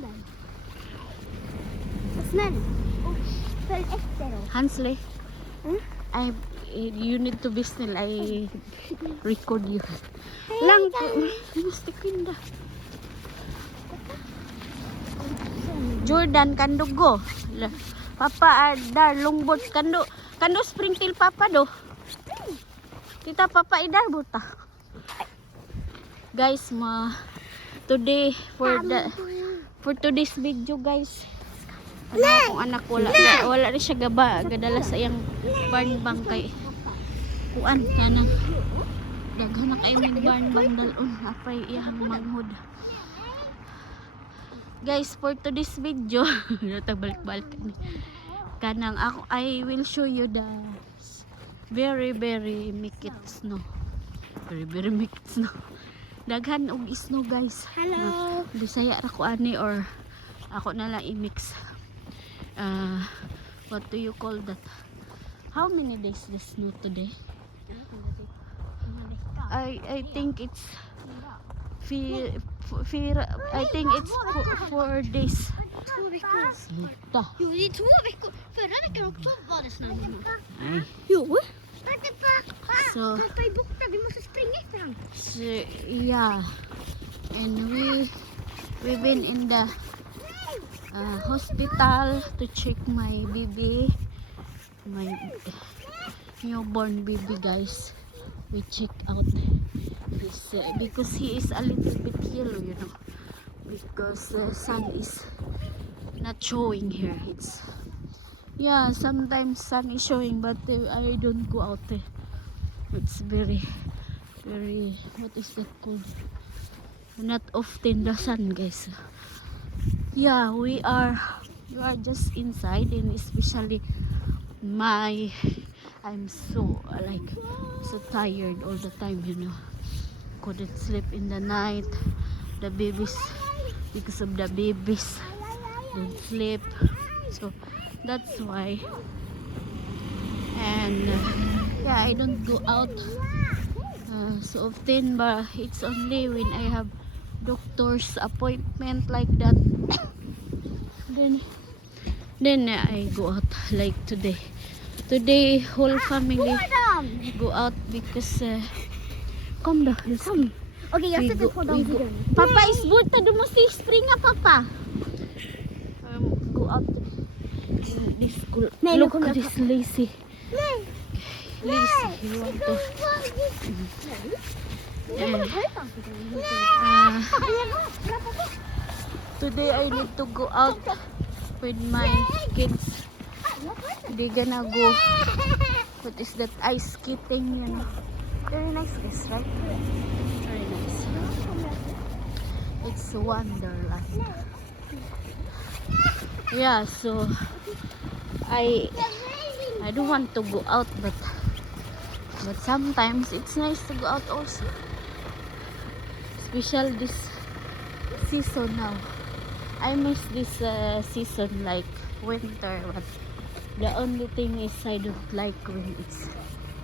den. Vad snäll. Och följ efter oss. Hansli, Mm. you need to be still. I record you. Lang, gusto kinda. Jordan, kandugo. Papa, dar, longbot, kando. Kando Springfield, papa, do. Kita, papa, idar, buta. Guys, today, for today's video, guys. Ano akong anak, wala rin siya gadala sa iyang barn bang kay kuan, kanang daghan na kayo ng barn bang dalon, apay iyang manghod. Guys, for today's video, balik-balik kanang ako, I will show you the very mikit snow. Very mikit snow. Daghan og snow, guys. Hello. Bisaya ra ko ani or ako na lang i-mix. What do you call that? How many days the snow today? I think it's I think it's 4 days. 2 veckor. Sluta. Jo, det är 2 veckor. Förra veckan också var det snö. Nej. Jo. Pappa, Så- pappa är borta. Vi måste springa efter honom. So, yeah. And we've been in the hospital to check my baby, my newborn baby, guys. We check out his because he is a little bit yellow, you know, because the sun is not showing here. It's sometimes sun is showing, but I don't go out there. It's very what is that called? Not often the sun, guys. Yeah, we are just inside, and especially I'm so tired all the time, you know. Couldn't sleep in the night. The babies, because of the babies don't sleep, so that's why. And I don't go out so often, but it's only when I have doctor's appointment like that. then I go out like today. Today whole family go out because kom då, kom. Okej, jag sätter på dem videon. Pappa is borta, du måste springa, pappa. Go out in this school. Nej, Look nu kommer at jag this lazy. Nej. Lazy, you want to. Today I need to go out with my kids. They gonna go, what is that, ice skating, you know. Very nice, guys, right? Very nice. It's Wonderland. Yeah, so I don't want to go out, but sometimes it's nice to go out also. Special this season now. I miss this season like winter, but the only thing is I don't like when it's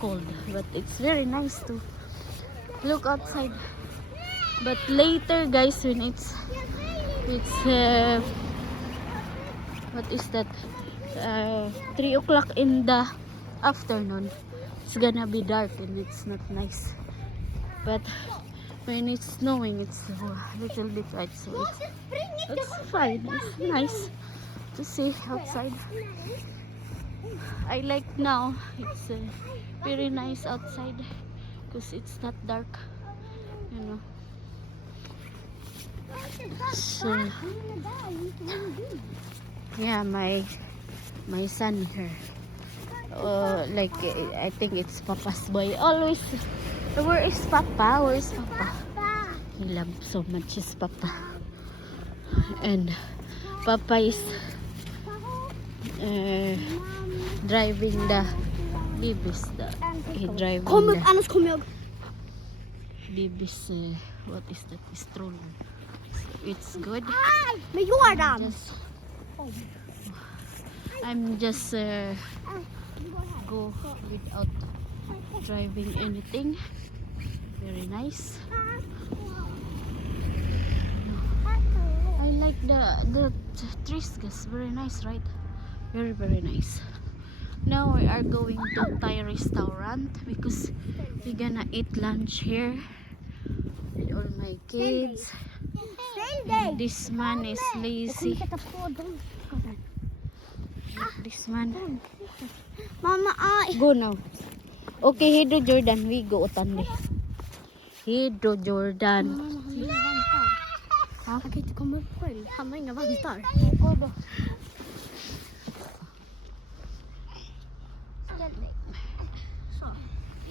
cold, but it's very nice to look outside. But later, guys, when it's what is that, 3 o'clock in the afternoon, it's gonna be dark and it's not nice. But when it's snowing, it's a little bit light, so it's fine. It's nice to see outside. I like now, it's very nice outside because it's not dark, you know. So yeah, my son here, like I think it's Papa's boy. Always, where is Papa? Where is Papa? He loves so much his Papa, and Papa is driving the babies. He driving Kom upp, the annars kommer jag. babies. What is that? Stroller. It's good. Med Jordan. I'm just go without driving anything. Very nice. I like the Triscuits. Very nice, right? Very, very nice. Now we are going to Thai restaurant because we're gonna eat lunch here with all my kids. And this man is lazy. This man. Mamma, Go now. Okay, Hidro Jordan. We go Otande. Hidro Jordan. Han kan inte komma upp själv. Han har inga vantar.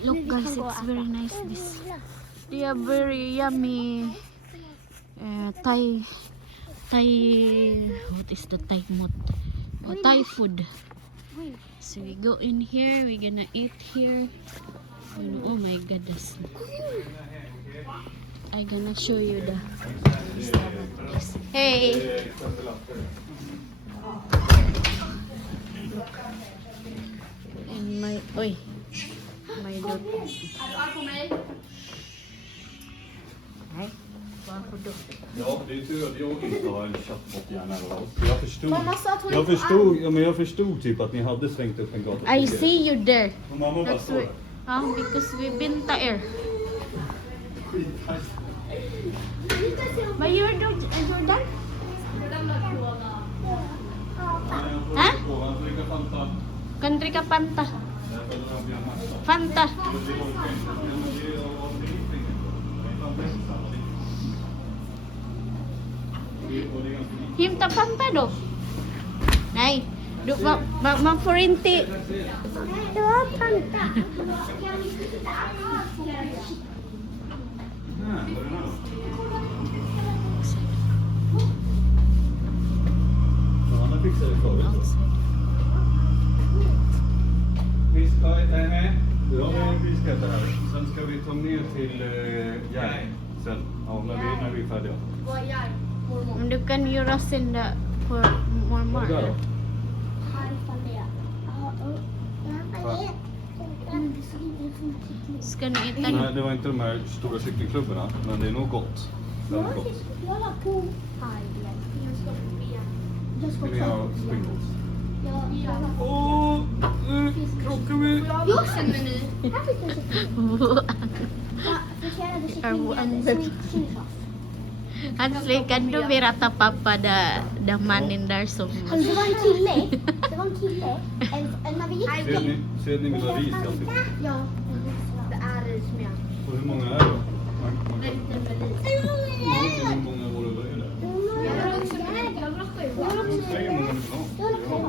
Look guys, it's very nice. This they are very yummy Thai. What is the Thai mod? Thai food. So we go in here. We're gonna eat here. Oh my goodness. I'm gonna show you the restaurant place. Hey. Look. And my my daughter. Nej, varför då? Ja, det är tur att jag inte har en chattbot-hjärna. Jag förstod typ att ni hade slängt upp en gata. I see you there. Och mamma bara står där. Because we've been there. But you're Jordan? Ha? Country ka Fanta. Fanta. Himta Fanta då. Nej, du man får inte. Det var Fanta. Han fixar det förut. Vi ska vi ska äta här. Sen ska vi ta ner till Järn. Sen, när vi är färdiga. Men du kan göra sen där för mormor. Där då? Ska ni äta Nej, det var inte de här stora cykelklubborna, men det är nog gott. Det är gott. Vill ni ha sprinkles? Krockar vi? Jag också en meny. Här finns det en Hansli, kan du berätta pappa da manin där som... Det var en kille. När vi gick Ser ni vill ha ris alltid? Ja. Det är ris med. Och hur många är det? Hur många våra är det? Säg hur många du vill ha.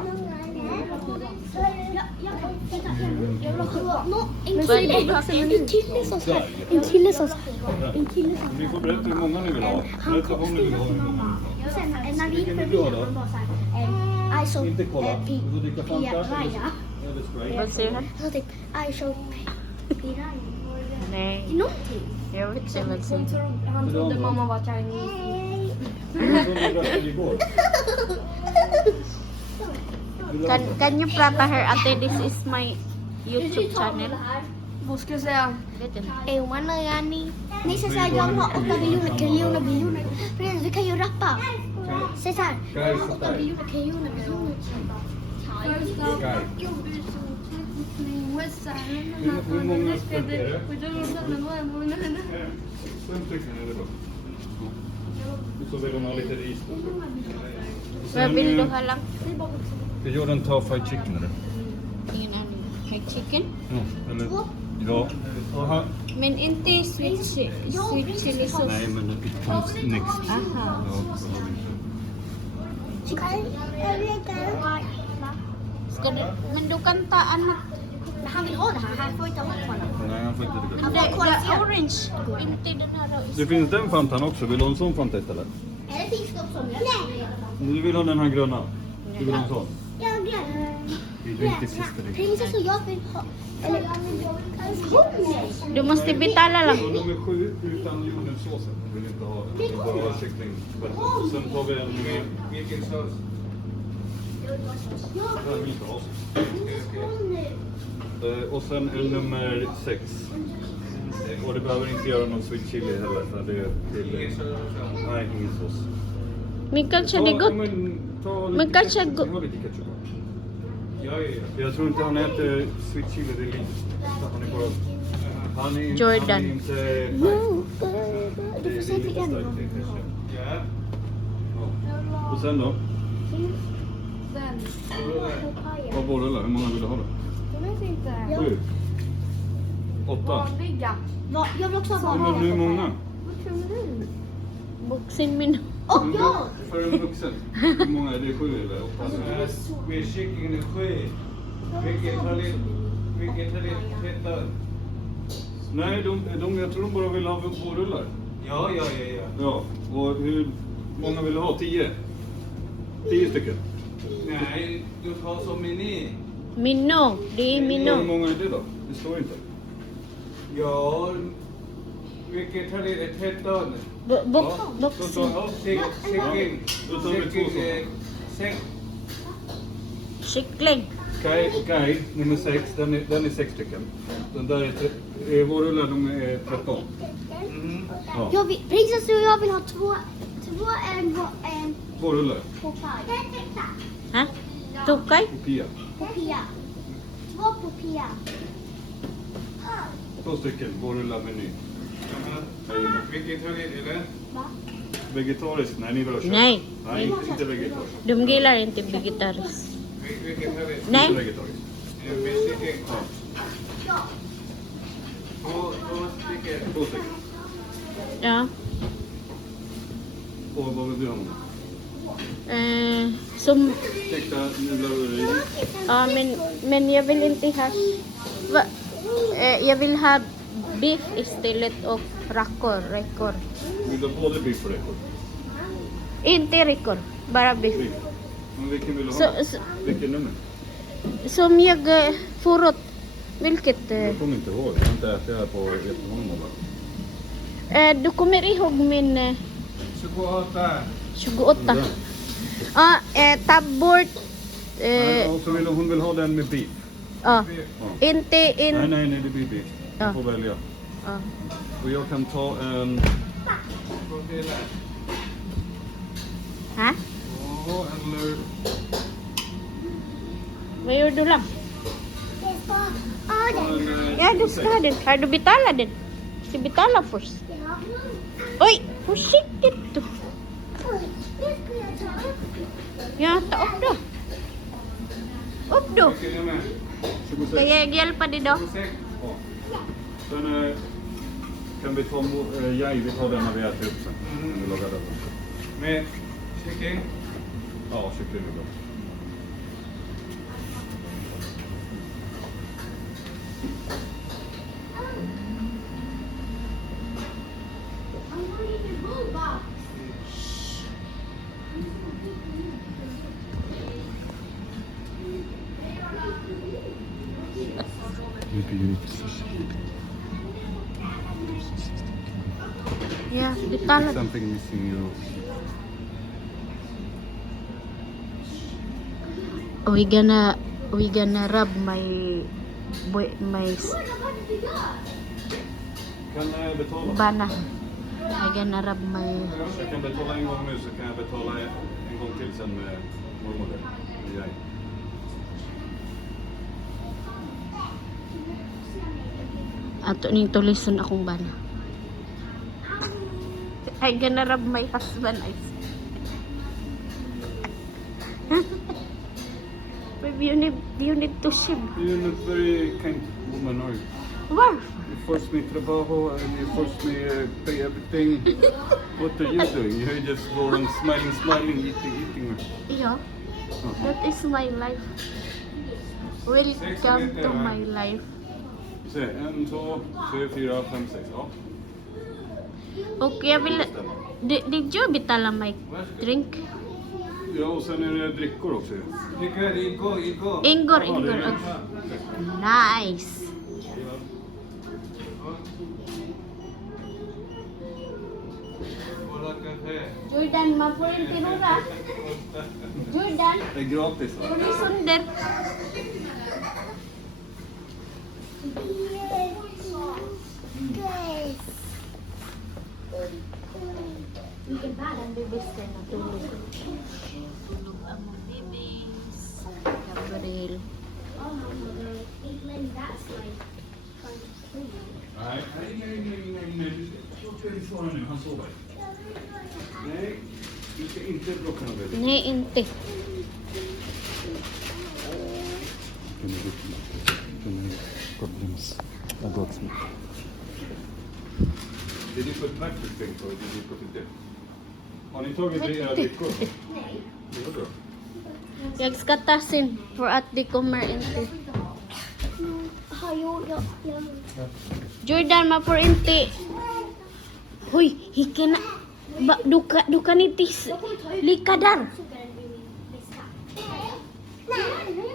En kille som Ni får berätta hur många ni vill ha. Berätta om ni vill ha hur många. sen när vi gick förbi han bara såhär I saw Inte kolla. Du får dricka Fanta. piraya. Eller Sprite. Vad säger han? Så typ I saw piraya. Nej, Någonting. jag vet inte vad som... Han trodde mamma var Chinese. Det som vi röstade igår. Can you prata her ate, this is my YouTube channel. Vad ska jag säga? Vet inte. Ewan yani. Ni säger såhär, jag har 8 biljoner. Precis, vi kan ju rappa. Säg såhär, jag har 8 biljoner. Hur många stycken är det? 5 stycken är det bra. Och så vill hon ha lite ris då. Vad vill du ha lang? Ska Jordan ta fried chicken eller? Ingen aning. Fried chicken? Ja, eller? Ja. Aha. Men inte sweet chili sauce. Nej, men it comes next. Aha. Ja, så har vi. Ska du, men du kan ta annat. Han vill ha det här, han får inte ha kolla. Nej, han får inte det. Han Det får kolla är orange. Inte den här. Det finns den Fantan också. Vill du ha en sån Fanta istället? Eller finns det också mjölk? Du vill ha den här gröna? Du vill ha en sån? Ja, grön. Vi dricker sista riktigt. Prinsessa, jag vill ha... Eller... Hummus. Du måste betala lang. Och nummer 7 utan jordnötssåsen. Vill inte ha den. Vill bara ha kyckling. Och sen tar vi en med vikingsås. Den vill inte ha sås. Och sen en nummer 6. Och det behöver inte göra någon sweet chili heller. För det är till... Nej, ingen sås. Men kanske det är gott. Men kanske ketchup. Ha lite ketchup. Ja. Jag tror inte han äter sweet chili, det är lite. Han är bara... Jordan. Han är inte... No, du får se till en gång. Ja. Ja. Och sen då? Sen. Vad borrullar? Hur många vill du ha då? Jag vet inte. 7? 8? Vanliga. Jag vill också ha Men vanliga. hur många? Vad tror du? Buksin min. Och jag! För en vuxen. Hur många är det? 7 eller 8? Med kycklingen är 7. Vilket har lite fettar. Nej, jag tror de bara vill ha borrullar. Ja. Ja, och hur många vill du ha? 10? 10 stycken? Nej, du tar som meny. Minno. Det är Hur minno. många är det då? Det står inte. Ja, vilket har lite fettar. Buksin. Kyckling. Då tar vi 2 sådana. 6. Kyckling. Kaj, nummer 6, den är 6 stycken. Den där är vårrullar, de är 13. Ja, Jag vill, prinsessan och jag vill ha två vårrullar. Popeye. Ha? Tukay? Och Pia. Popia. 2 Popia. 2 stycken vårrullar meny. Vilket har lite, eller? Va? Vegetariskt? Nej, ni vill ha kött? Nej. Nej, inte vegetariskt. De gillar inte vegetariskt. Vilket har lite? Nej. Inte vegetariskt. Med kyckling. Ja, Ja. 2 stycken. 2 stycken. Ja. Och vad vill du ha? Som, Stekta nudlar och ris. ja, men jag vill inte ha... Va? Jag vill ha beef istället och räkor. Vill du ha både biff och räkor? Inte räkor, bara beef. Biff. Men vilken vill du ha? Vilken nummer? Som jag förut. Vilket? Jag kommer inte ihåg. Jag har inte ätit här på jättemånga månader. Du kommer ihåg min 28. 28? Ja, tabbort. Och så hon vill ha den med biff. Ja. Ja. Inte in... Nej, det blir biff. Ja. Du får välja. Ja. Och jag kan ta en... Ha? Ja, eller... Vad gör du lang? en Ja, du ska ha den. Har du betalat den? Ska betala först. Oj, försiktigt du. Ja, ta upp då. Upp då. Vilken är med? 26. Ska jag hjälpa dig då? 26. Ja. Sen kan vi ta... vi tar den när vi äter upp sen. När vi lagar den. Med kyckling. Ja, kyckling är bra. Ja, betala. Something missing you. We gonna rub my Kan jag betala? bana. I gonna rub my... Jag kan betala en gång nu, så kan jag betala en gång till sen med mormor. Med jag. Ato ning tulisan akong bana. I gonna rub my husband eyes. Baby, you need to shave. You look very kind woman, are you? Wow. You force me trabajo and you force me pay everything. What are you doing? You're just going smiling, eating. Yeah, that is my life. Welcome to my life. Se, 1, 2, 3, 4, 5, 6. Ja. Och jag vill... Did you betala my drink? Ja, och sen är det drickor också. Vilka ingår? Ingor. Okay. Nice. Kolla kaffe. Jordan, man får inte röra. Jordan, Det är gratis, va? får du sönder? Yes. Ang bibis kay natulog. Tulog ang mga bibis. Gabriel. Nej. Så ska vi svara nu. Han sover. Nej, du ska inte plocka någon bebis. Nej, inte. Det är på ett praktiskt tänk och det är på ett. Har ni tagit era drickor? Nej. Det var bra. Jag ska ta sin för att de kommer inte. Ja. Jordan, man får inte... Hoy, hikina... Du kan inte lika där. Nej.